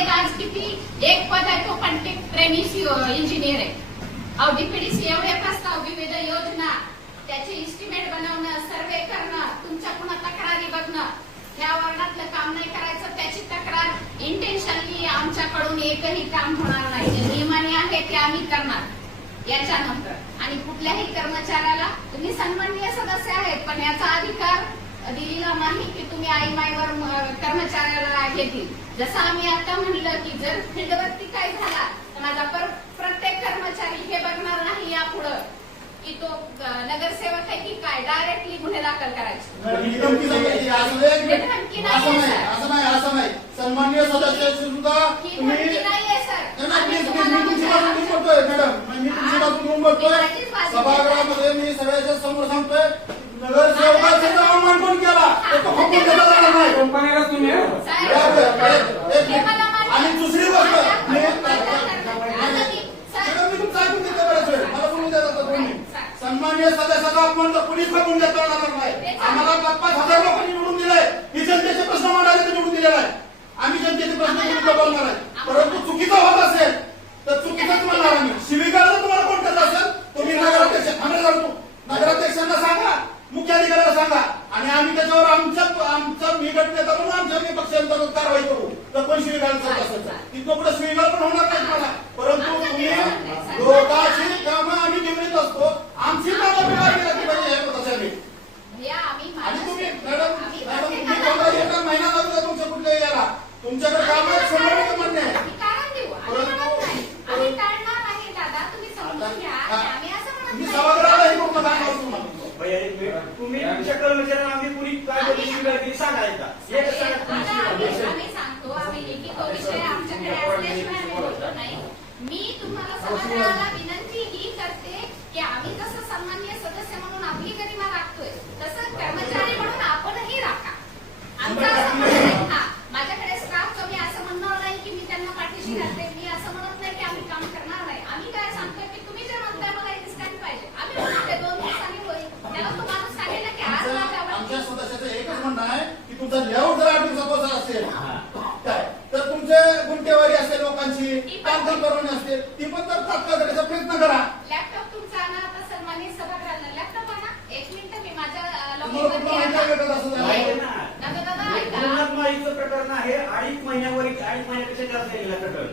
आहेत आज किती, एक पद आहे तो कॉन्ट्रॅक्ट ट्रेनिंग इंजिनियर आहे. डीपीडीसी एवढे प्रस्ताव, विविध योजना, त्याचे इस्टिमेट बनवणं, सर्वे करणं, तुमच्या पुन्हा तक्रारी बघणं, ह्या वर्गातलं काम नाही करायचं त्याची तक्रार इंटेन्शनली आमच्याकडून एकही काम होणार नाही. जे नियमाने आहे ते आम्ही करणार याच्यानंतर. आणि कुठल्याही कर्मचाऱ्याला, तुम्ही सन्माननीय सदस्य आहेत पण याचा अधिकार दिलेला नाही की तुम्ही आईमाईवर कर्मचाऱ्याला घेतील. जसं आम्ही आता म्हणलं की जर फील्डवरती काय झाला तर माझा प्रत्येक कर्मचारी हे बघणार नाही यापुढं की तो नगरसेवक आहे की काय, डायरेक्टली गुन्हे दाखल करायचे. असं नाही सन्माननीय सदस्य सुद्धा नाहीये सर. सभागृहामध्ये मी सगळ्याच्या समोर सांगतोय, नगरसेवकाचा अवमान पण केला आणि दुसरी गोष्ट मी तुमचं ऐकून घेतलं बऱ्याच वेळ, मला बोलून देत होता तुम्ही. सन्माननीय सदस्याचा अपमान तर कुणीच बघून घेतला नाही. आम्हाला 5,000 लोकांनी निवडून दिलंय, ही जनतेचे प्रश्न मांडायला निवडून दिलेला आहे. आम्ही जनतेचे प्रश्न बोलणार आहे. परंतु चुकीचा होत असेल तर चुकीचंच म्हणणार आम्ही. शिवीगाळ जर तुम्हाला कोण करत असेल तुम्ही नगराध्यक्षांना सांगा, मुख्याधिकाऱ्याला सांगा आणि आम्ही त्याच्यावर आमचा विघट नेता म्हणून आमच्या पक्षांतर्गत कारवाई करू. तर कोण शिवीगाळ करत असेल तिथं कुठे शिवीगाळ पण होणार नाही मला. परंतु तुम्ही लोकांची कामं आम्ही निवडीत असतो, आमची कामं बिघाड केली पाहिजे हे मत असेल. आणि तुम्ही मॅडम तुम्ही 15 महिना लागला तुमच्या कुठल्या याला, तुमच्याकडे काम म्हणणे मी सभागृहाला हे पूर्ण सांगावं तुम्हाला. तुम्ही तुमच्या कर्मचाऱ्यांना आम्ही कुणी काय बोलली सांगायचा मी तुम्हाला सभागृहाला विनंती ही करते की आम्ही जसं सन्माननीय सदस्य म्हणून आपली गरिमा राखतोय तसं कर्मचारी म्हणून आपणही राखा. माझ्याकडे स्टाफ कमी असं म्हणणार नाही की मी त्यांना पाठीशी घालते. मी असं म्हणत नाही की आम्ही काम करणार नाही. आम्ही काय सांगतोय की तुम्ही जे म्हणताय मला इन्स्टंट पाहिजे, आम्ही म्हणतो 2 दिवसांनी होईल. त्याला तो माणूस सांगेल की आज आमच्या सदस्याचं एकच म्हणणं आहे की तुमचा लेआउट जर 8 दिवसापासून असेल काय तर तुमचे गुंठेवारी असेल, लोकांची काम परवाने असतील, ती पण तर तात्काळ करायचा प्रयत्न करा. लॅपटॉप तुमचा आणा. आता सन्माननीय सभागृहाला लॅपटॉप आणा. 1 मिनिट मी माझ्या माईचं प्रकरण आहे. 2.5 महिन्यावर 2.5 महिन्यापेक्षा जास्त गेलेलं प्रकरण